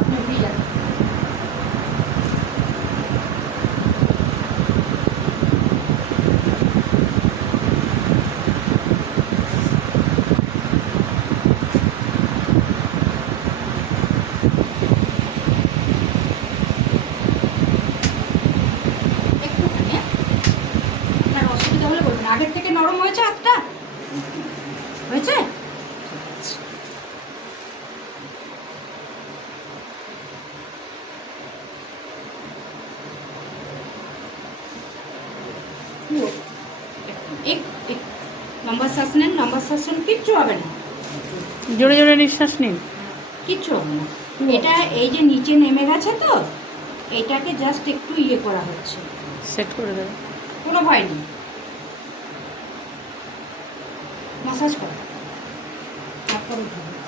আপনি উঠেই যান। একটুখানি, আপনার অসুবিধা হলে বলবেন। আগের থেকে নরম হয়েছে হাতটা? হয়েছে? एक एक লম্বা শ্বাস নেন, লম্বা শ্বাস নেন, কিচ্ছু হবে না। জোরে জোরে নিঃশ্বাস নিন। কিচ্ছু হবে না। এটা এই যে নিচে নেমে গেছে তো, এইটাকে জাস্ট একটু ইয়ে করা হচ্ছে, সেট করে দেবে। কোনো ভয় নেই। মাসাজ করা, তারপর উঠবে।